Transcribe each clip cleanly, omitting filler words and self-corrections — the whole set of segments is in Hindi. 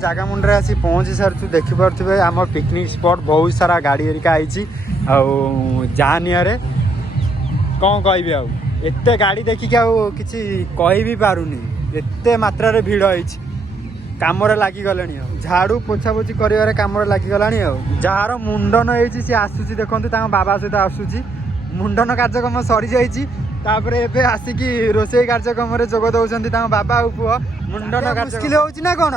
जगह मुंडे आसी पहुँची सारी देखिपे आम पिकनिक स्पॉट बहुत सारा गाड़ी हेरिका आई जानिया कौन कहि आते गाड़ी देखिक किसी कहि भी पारुनी एते मात्रा रे भीड़ होई काम लगिगले झाड़ू पोछा पोछी कर कम लगिगला जार मुंडन होती सी आसूसी देखते बाबा सहित आसूसी मुंडन कार्यक्रम सरी जाइए आसिकी रोषे कार्यक्रम जोग दौरान बाबा और पुओ मुंडन मुस्किल होना कौन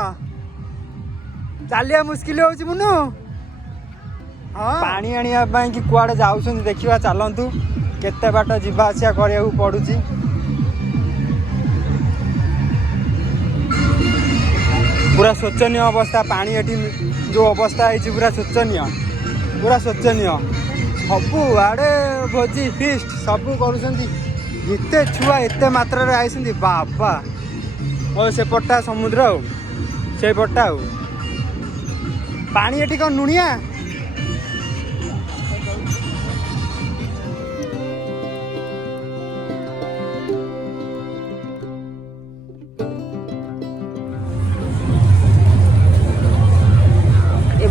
चलिया मुस्किल हो मुनु पानी आने कि कुआड़े जाऊँ देखा चलतु केते बाट जीवा आसिया करिया पड़ुची पूरा शोचनीय अवस्था पानी एटी जो अवस्था है पूरा शोचनीय सबू आड़े भोजी फिस्ट सबू करते छुआ एते मात्रा रे आई बाबा और सेपटा समुद्र से पट्टा पानी एटी कौन लुणिया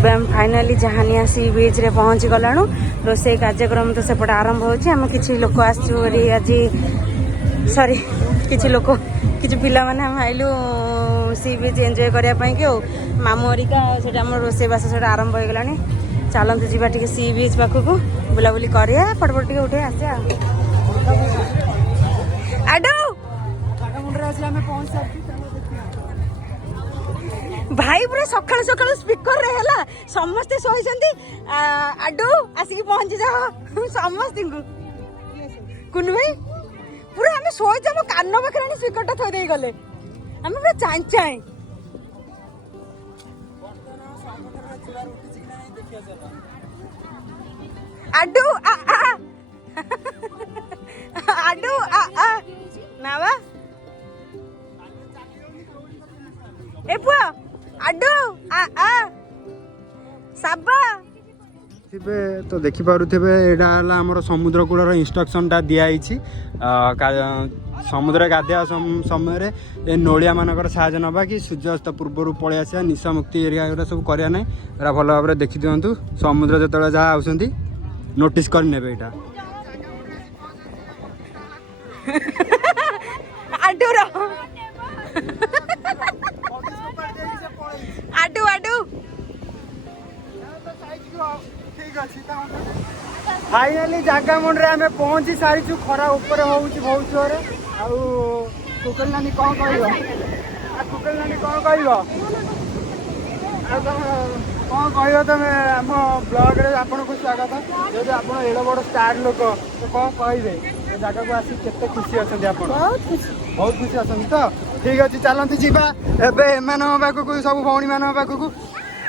हम फाइनाली जहानिया सी बीच रे पहुँची गलाणु रोषे कार्यक्रम तो सेपटे आरंभ होची हम किछि लोक आसछु आज सॉरी किछि लोक किछि पिला माने हम आइलु सी बीच एंजॉय करिया पई के मामू हरिका सेटा हम रोषे बास सेटा आरंभ हो गलानी चलंतु जीवा टिके सी बीच पाखकु बुलाबुली करिया फटफट टिके उठे आसे आडो मुंडरा असला में पहुंच सकती भाई पूरा सकाल सकाल स्पीकर रे हला समस्ते सोइसंती आडू आसिक पहुंची जाओ समस्त कुन भाई पूरा हमें सोई जाबो कान पाखरे स्पीकर टा थोई देई गले हमें पूरा चां चां आडू आ आडू आ नावा ए पुआ आडू आ साबा थे तो देखिपे यहाँ आमर समुद्र कूलर इंस्ट्रक्शन टा दिखाई समुद्र गाधेया समय ए नोलिया मानकर साहय नवा कि सूर्यास्त पूर्व पलि आसा निशा मुक्ति एरिया गुरा सब करा ना भल भाव देखी दिंतु समुद्र जो जहाँ आउस नोटिस करने यहाँ आडू आडू फाइनाली जगह मुंडे आम पहुँची सारी खरा ऊपर हूँ बहुत जोर कुकुल नानी कौन कुकुल नानी कौन कह तुम आम ब्लॉग रे आपन को स्वागत जो आप एड़े बड़ स्टार लोक तो कौन कहे जगह को आसी केते खुशी अच्छा आप बहुत खुशी अच्छा तो ठीक अच्छे चलती जावा एम पाखक सब भौणी मान पाखक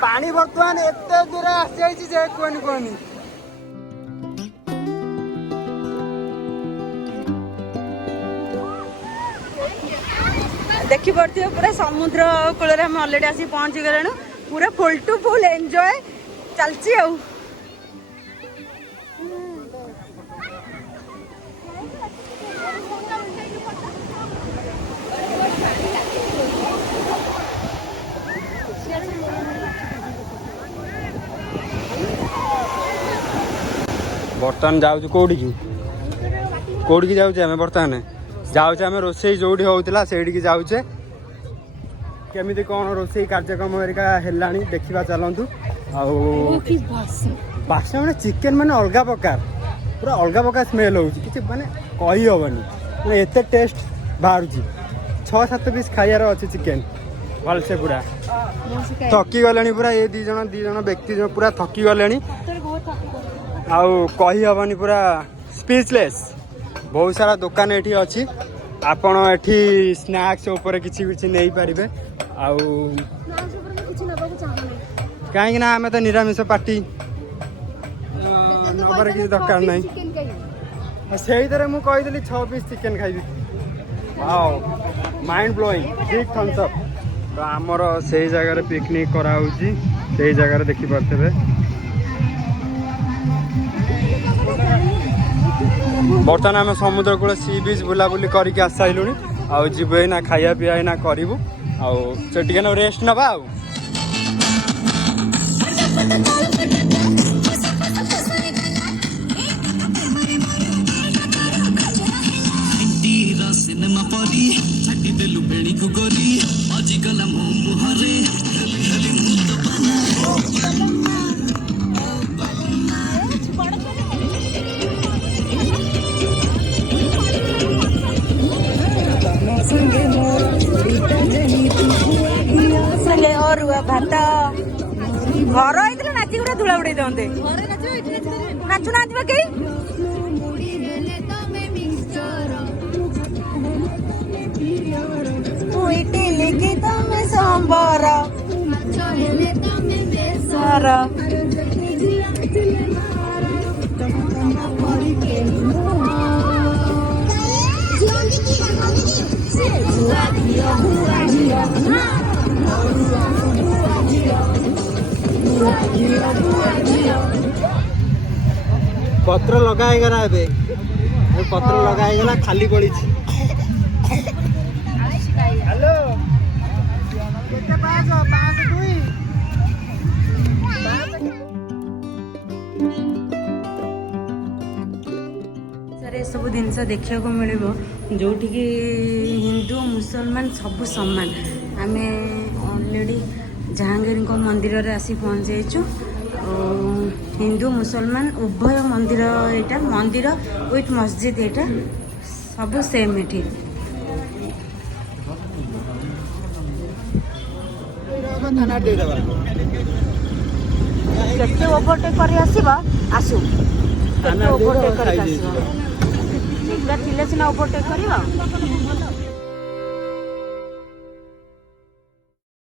पानी बर्तमान एत दूर आसी जे कहनी कहनी देखी पड़े पूरा समुद्र कूल हम अलरेडी आसी पहुँची गलु पूरा फुल टू फुल एंजॉय चलची आ बर्तमान जाऊँ कौटी की जाऊँ बर्तमान जाऊँ रोषे जो होता से जाऊे केमी कौन रोषे कार्यक्रम हेला देखा चलतु बास्ना मैंने चिकेन मैंने अलग प्रकार पूरा अलग प्रकार स्मेल हो माने कही हेनी एत टेस्ट बाहर 6-7 पीस खाइबार अच्छे चिकेन भलसे पूरा थकी गले पूरा ये दी जन व्यक्ति पूरा थकी गले आउ कही हेनी पूरा स्पीचलेस बहुत सारा दुकान ये अच्छी आपण एठी स्नैक्स ऊपर किसी नहीं पारे आउ कहीं आम तो निरामिष पार्टी नबार किसी दरकार ना से मुझे 6 पीस चिकेन खाइबी mind blowing big thumbs up तो आमर से जगार पिकनिक कराऊँगी से जगार देखिपे बर्तमान आम समुद्र कूल सी बीच बुलाबुली करके आस सारूँ आउ जीव ना खाया पीया ना करूँ आउ रेस्ट नवा ଘର ହେଇଥିଲେ ନାଚି ଗୋଟେ ଧୂଳା ଉଡେଇ ଦିଅନ୍ତେ। ନାଚୁନାହାନ୍ତି ବା କେହି। ଇଟିଲି କି ତମେ ସମ୍ବର ପତ୍ର ଲଗା ହେଇଗଲା ଏବେ ପତ୍ର ଲଗା ହେଇଗଲା ଖାଲି ପଡିଛି। ହ୍ୟାଲୋ କେତେ ପାଁଶ 502 ଏସବୁ ଜିନିଷ ଦେଖିବାକୁ ମିଳିବ ଯେଉଁଠିକି ହିନ୍ଦୁ ମୁସଲମାନ ସବୁ ସମାନ। ଆମେ ଅଲରେଡ଼ି ଜାହାଙ୍ଗୀରଙ୍କ ମନ୍ଦିରରେ ଆସି ପହଞ୍ଚିଯାଇଛୁ। ହିନ୍ଦୁ ମୁସଲମାନ ଉଭୟ ମନ୍ଦିର, ଏଇଟା ମନ୍ଦିର ୱିଥ୍ ମସଜିଦ୍, ଏଇଟା ସବୁ ସେମ୍ ଏଠି। କେତେ ଓଭରଟେକ୍ କରି ଆସିବ ଆସୁ, କେତେ ଓଭରଟେକ୍ କରିକି ଆସିବ। ଏଗୁଡ଼ା ଥିଲେ ସିନା ଓଭରଟେକ୍ କରିବ।